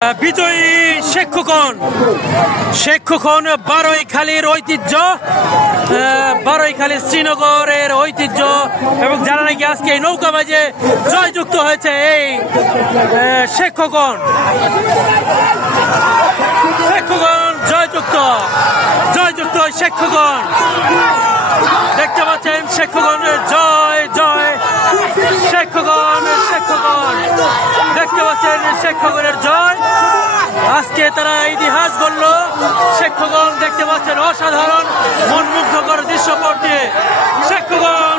বিজয়ী শেখ খোকন বারৈখালীর ঐতিহ্য, বারৈখালী শ্রীনগরের ঐতিহ্য এবং যারা নাকি আজকে এই নৌকাবাজে জয়যুক্ত হয়েছে এই শেখ খোকন জয়যুক্ত শেখ খোকন। দেখতে পাচ্ছেন শেখ খোকনের জয় জয়, শেখ খোকন দেখতে পাচ্ছেন শেখ খোকনের জয়। আজকে তারা ইতিহাস গড়ল। শেখ খোকন দেখতে পাচ্ছেন অসাধারণ মনমুগ্ধকর দৃশ্যপট দিয়ে শেখ খোকন